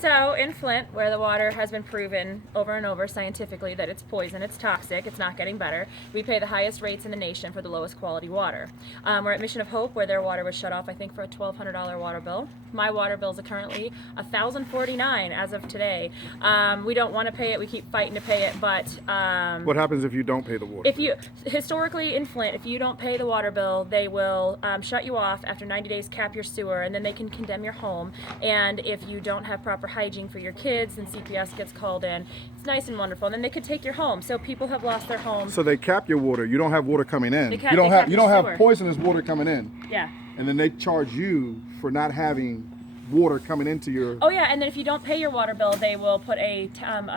So in Flint, where the water has been proven over and over scientifically that it's poison, it's toxic, it's not getting better, we pay the highest rates in the nation for the lowest quality water. We're at Mission of Hope, where their water was shut off, I think, for a $1,200 water bill. My water bills are currently $1,049 as of today. We don't want to pay it, we keep fighting to pay it, but What happens if you don't pay the water? Historically in Flint, if you don't pay the water bill, they will shut you off after 90 days, cap your sewer, and then they can condemn your home. And if you don't have proper hygiene for your kids, then CPS gets called in. It's nice and wonderful. And then they could take your home. So people have lost their homes. So they cap your water. You don't have water coming in. They You don't have sewer. poisonous water coming in. Yeah. And then they charge you for not having water coming into your. Oh yeah, and then if you don't pay your water bill, they will put a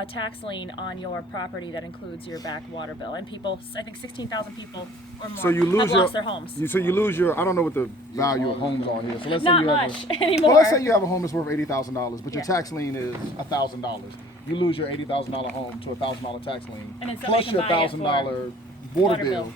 tax lien on your property that includes your back water bill. And people, I think 16,000 people or more, So you lose have lost their homes. So you lose your. I don't know what the value of homes are here. So let's Not say you much have anymore. Well, let's say you have a home that's worth $80,000, but your Yeah. tax lien is $1,000. You lose your $80,000 home to a $1,000 tax lien, And then somebody plus can your buy it $1,000 for water water bill, bill.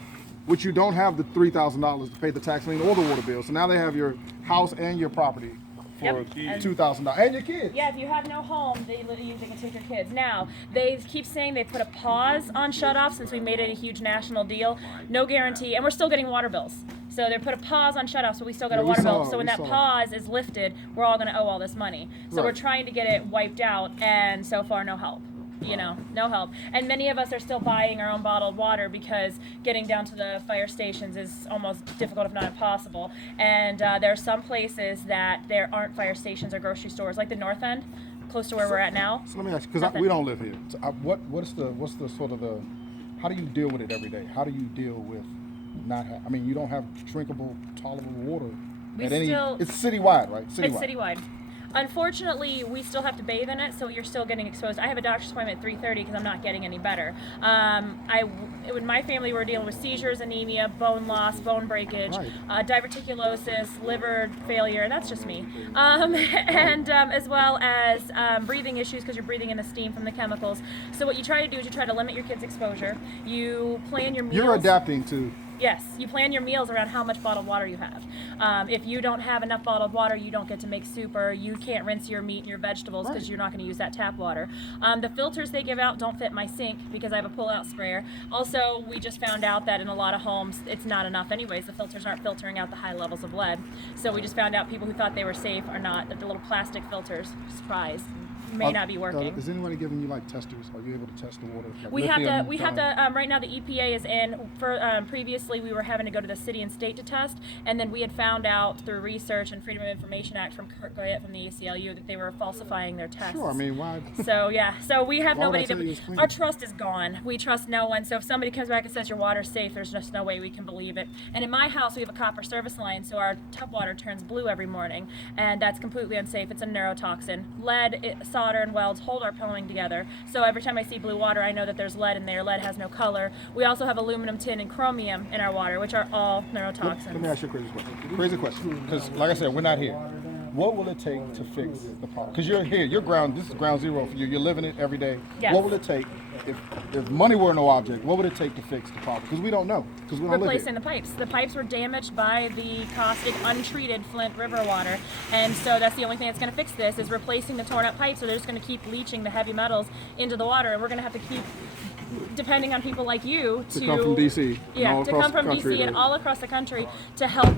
which you don't have the $3,000 to pay the tax lien or the water bill. So now they have your house and your property for Yep. And- $2,000 and your kids. Yeah, if you have no home, they can take your kids. Now, they keep saying they put a pause on shut-off since we made it a huge national deal. No guarantee, and we're still getting water bills. So they put a pause on shut-off, so we still got Yeah, a we water saw bill. it, So when we that saw it. pause is lifted, we're all going to owe all this money. So Right. we're trying to get it wiped out, and so far, no help. No help. And many of us are still buying our own bottled water because getting down to the fire stations is almost difficult, if not impossible. And there are some places that there aren't fire stations or grocery stores, like the North End, close to where we're at now. So let me ask you, because Nothing. we don't live here. So what's the sort of the, how do you deal with it every day? How do you deal with not I mean, you don't have drinkable, tolerable water. We at still- it's citywide, right? It's citywide. Unfortunately, we still have to bathe in it, so you're still getting exposed. I have a doctor's appointment at 3:30 because I'm not getting any better. When my family were dealing with seizures, anemia, bone loss, bone breakage, Right. diverticulosis, liver failure. That's just me. And as well as breathing issues because you're breathing in the steam from the chemicals. So what you try to do is you try to limit your kids' exposure. You plan your meals. You're adapting to. Yes, you plan your meals around how much bottled water you have. If you don't have enough bottled water, you don't get to make soup, or you can't rinse your meat and your vegetables because Right. you're not going to use that tap water. The filters they give out don't fit my sink because I have a pull-out sprayer. Also, we just found out that in a lot of homes, it's not enough anyways. The filters aren't filtering out the high levels of lead. So we just found out people who thought they were safe are not, that the little plastic filters, surprise, may not be working. Is anybody giving you like testers? Are you able to test the water? Like We have lithium, to, right now the EPA is in. Previously we were having to go to the city and state to test, and then we had found out through research and Freedom of Information Act from Kurt Goyette from the ACLU that they were falsifying their tests. Sure, I mean, why? So yeah, so we have Why would I nobody tell you it's clean? our trust is gone. We trust no one. So if somebody comes back and says your water's safe, there's just no way we can believe it. And in my house we have a copper service line, so our tub water turns blue every morning, and that's completely unsafe. It's a neurotoxin. Lead, solder, and welds hold our plumbing together. So every time I see blue water, I know that there's lead in there. Lead has no color. We also have aluminum, tin, and chromium in our water, which are all neurotoxins. Let me ask you a crazy question. Crazy question. Because, like I said, we're not here. What will it take to fix the problem? Because you're here. This is ground zero for you. You're living it every day. Yes. What will it take, if money were no object, what would it take to fix the problem? Because we don't know. Because we don't live Replacing here. the pipes. The pipes were damaged by the caustic, untreated Flint River water, and so that's the only thing that's going to fix this is replacing the torn up pipes. So they're just going to keep leaching the heavy metals into the water, and we're going to have to keep depending on people like you To come from DC. yeah, all to across come from the country DC and to- all across the country to help us.